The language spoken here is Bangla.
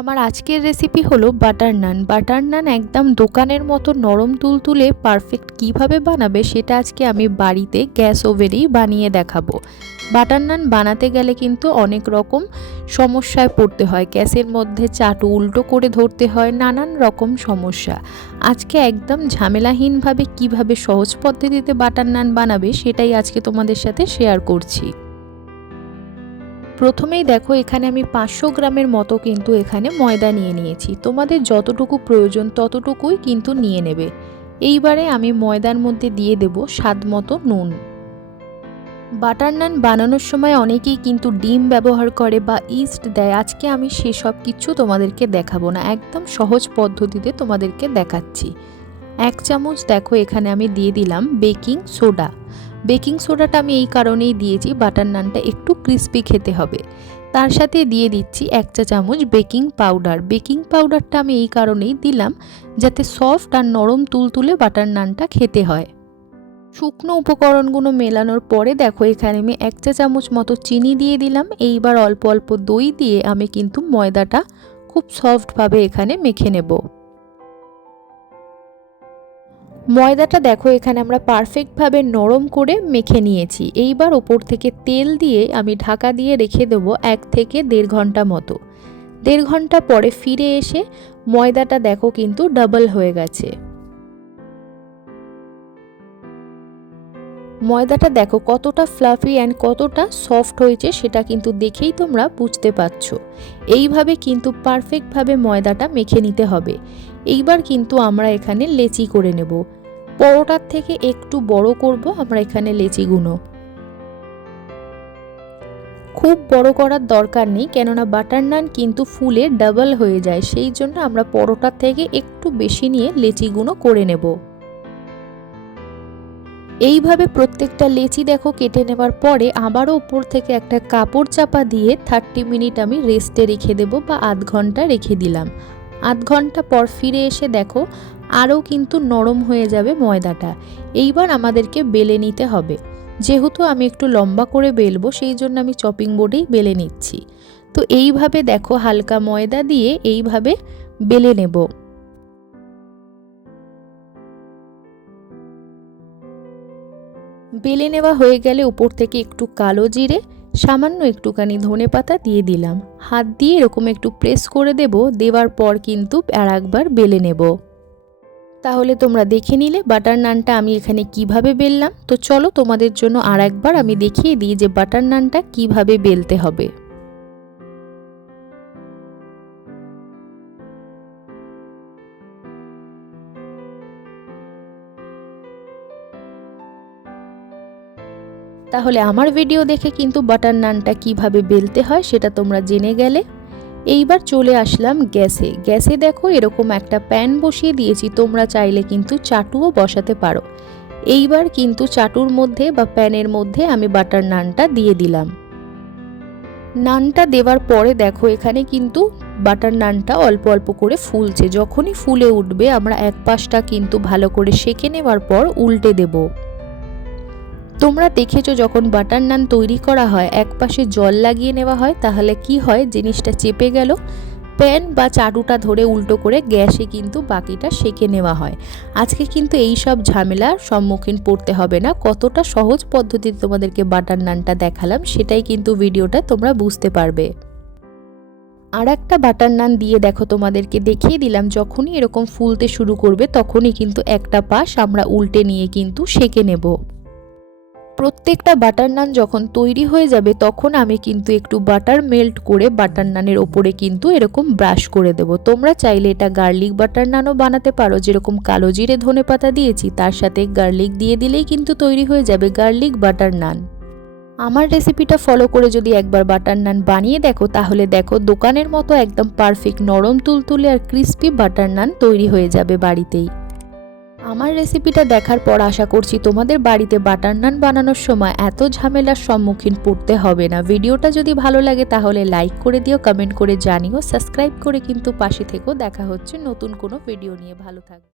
আমার আজকের রেসিপি হলো বাটার নান বাটার নান একদম দোকানের মতো নরম তুলতুলে পারফেক্ট কীভাবে বানাবে সেটা আজকে আমি বাড়িতে গ্যাস ওভেনেই বানিয়ে দেখাবো। বাটার নান বানাতে গেলে কিন্তু অনেক রকম সমস্যায় পড়তে হয়। গ্যাসের মধ্যে চাটু উল্টো করে ধরতে হয়, নানান রকম সমস্যা। আজকে একদম ঝামেলাহীনভাবে কীভাবে সহজ পদ্ধতিতে বাটার নান বানাবে সেটাই আজকে তোমাদের সাথে শেয়ার করছি। প্রথমেই দেখো এখানে আমি পাঁচশো গ্রামের মতো কিন্তু এখানে ময়দা নিয়ে নিয়েছি। তোমাদের যতটুকু প্রয়োজন ততটুকুই কিন্তু নিয়ে নেবে। এইবারে আমি ময়দার মধ্যে দিয়ে দেব স্বাদ মতো নুন। বাটার নান বানানোর সময় অনেকেই কিন্তু ডিম ব্যবহার করে বা ইস্ট দেয়। আজকে আমি সেসব কিছু তোমাদেরকে দেখাবো না। একদম সহজ পদ্ধতিতে তোমাদেরকে দেখাচ্ছি। এক চামচ দেখো এখানে আমি দিয়ে দিলাম বেকিং সোডা। বেকিং সোডাটা আমি এই কারণেই দিয়েছি, বাটার নানটা একটু ক্রিস্পি খেতে হবে। তার সাথে দিয়ে দিচ্ছি এক চা চামচ বেকিং পাউডার। বেকিং পাউডারটা আমি এই কারণেই দিলাম যাতে সফট আর নরম তুলতুলে বাটার নানটা খেতে হয়। শুকনো উপকরণগুলো মেলানোর পরে দেখো, এখানে আমি এক চা চামচ মতো চিনি দিয়ে দিলাম। এইবার অল্প অল্প দই দিয়ে আমি কিন্তু ময়দাটা খুব সফটভাবে এখানে মেখে নেব। ময়দাটা দেখো, এখানে আমরা পারফেক্টভাবে নরম করে মেখে নিয়েছি। এইবার ওপর থেকে তেল দিয়ে আমি ঢাকা দিয়ে রেখে দেবো এক থেকে দেড় ঘণ্টা মতো। দেড় ঘণ্টা পরে ফিরে এসে ময়দাটা দেখো কিন্তু ডাবল হয়ে গেছে। ময়দাটা দেখো কতটা ফ্লাফি অ্যান্ড কতটা সফট হয়েছে সেটা কিন্তু দেখেই তোমরা বুঝতে পারছ। এইভাবে কিন্তু পারফেক্টভাবে ময়দাটা মেখে নিতে হবে। এইবার কিন্তু আমরা এখানে লেচি করে নেব। পরোটার থেকে একটু বড় করব আমরা এখানে লেচিগুলো। খুব বড় করার দরকার নেই কেননা বাটার নান কিন্তু ফুলে ডাবল হয়ে যায়, সেই জন্য আমরা পরোটার থেকে একটু বেশি নিয়ে লেচিগুলো করে নেব। এইভাবে প্রত্যেকটা লেচি দেখো কেটে নেবার পরে আবারও উপর থেকে একটা কাপড় চাপা দিয়ে থার্টি মিনিট আমি রেস্টে রেখে দেব বা আধ ঘণ্টা রেখে দিলাম। আধ ঘণ্টা পর ফিরে এসে দেখো আরও কিন্তু নরম হয়ে যাবে ময়দাটা। এইবার আমাদেরকে বেলে নিতে হবে। যেহেতু আমি একটু লম্বা করে বেলবো, সেই জন্য আমি চপিং বোর্ডেই বেলে নিচ্ছি। তো এইভাবে দেখো হালকা ময়দা দিয়ে এইভাবে বেলে নেব। বেলে নেওয়া হয়ে গেলে উপর থেকে একটু কালো জিরে, সামান্য একটুখানি ধনে পাতা দিয়ে দিলাম। হাত দিয়ে এরকম একটু প্রেস করে দেব, দেওয়ার পর কিন্তু আর একবার বেলে নেব। তাহলে তোমরা দেখে নিলে বাটার নানটা আমি এখানে কীভাবে বেললাম। তো চলো তোমাদের জন্য আর একবার আমি দেখিয়ে দিই যে বাটার নানটা কীভাবে বেলতে হবে। তাহলে আমার ভিডিও দেখে কিন্তু বাটার নানটা কীভাবে বেলতে হয় সেটা তোমরা জেনে গেলে। এইবার চলে আসলাম গ্যাসে। গ্যাসে দেখো এরকম একটা প্যান বসিয়ে দিয়েছি, তোমরা চাইলে কিন্তু চাটুও বসাতে পারো। এইবার কিন্তু চাটুর মধ্যে বা প্যানের মধ্যে আমি বাটার নানটা দিয়ে দিলাম। নানটা দেওয়ার পরে দেখো এখানে কিন্তু বাটার নানটা অল্প অল্প করে ফুলছে। যখনই ফুলে উঠবে, আমরা এক পাশটা কিন্তু ভালো করে সেঁকে নেওয়ার পর উল্টে দেবো। তোমরা দেখেছ যখন বাটার নান তৈরি করা হয়, এক পাশে জল লাগিয়ে নেওয়া হয়, তাহলে কি হয়, জিনিসটা চেপে গেল। প্যান বা চাটুটা ধরে উল্টো করে গ্যাসে কিন্তু বাকিটা সেকে নেওয়া হয়। আজকে কিন্তু এই সব ঝামেলার সম্মুখীন পড়তে হবে না। কতটা সহজ পদ্ধতিতে তোমাদেরকে বাটার নানটা দেখালাম, সেটাই কিন্তু ভিডিওটা তোমরা বুঝতে পারবে। আর একটা বাটার নান দিয়ে দেখো তোমাদেরকে দেখিয়ে দিলাম, যখনই এরকম ফুলতে শুরু করবে, তখনই কিন্তু একটা পাশ আমরা উল্টে নিয়ে কিন্তু সেকে নেব। প্রত্যেকটা বাটার নান যখন তৈরি হয়ে যাবে, তখন আমি কিন্তু একটু বাটার মেল্ট করে বাটার নানের ওপরে কিন্তু এরকম ব্রাশ করে দেব। তোমরা চাইলে এটা গার্লিক বাটার নানও বানাতে পারো, যেরকম কালো জিরে ধনে পাতা দিয়েছি, তার সাথে গার্লিক দিয়ে দিলেই কিন্তু তৈরি হয়ে যাবে গার্লিক বাটার নান। আমার রেসিপিটা ফলো করে যদি একবার বাটার নান বানিয়ে দেখো, তাহলে দেখো দোকানের মতো একদম পারফেক্ট নরম তুলতুলে আর ক্রিস্পি বাটার নান তৈরি হয়ে যাবে বাড়িতেই। আমার রেসিপিটা দেখার পর আশা করছি তোমাদের বাড়িতে বাটার নান বানানোর সময় এত ঝামেলার সম্মুখীন পড়তে হবে না। ভিডিওটা যদি ভালো লাগে তাহলে লাইক করে দিও কমেন্ট করে জানিও। সাবস্ক্রাইব করে কিন্তু পাশে থেকেও দেখা হচ্ছে নতুন কোনো ভিডিও নিয়ে। ভালো থাকবে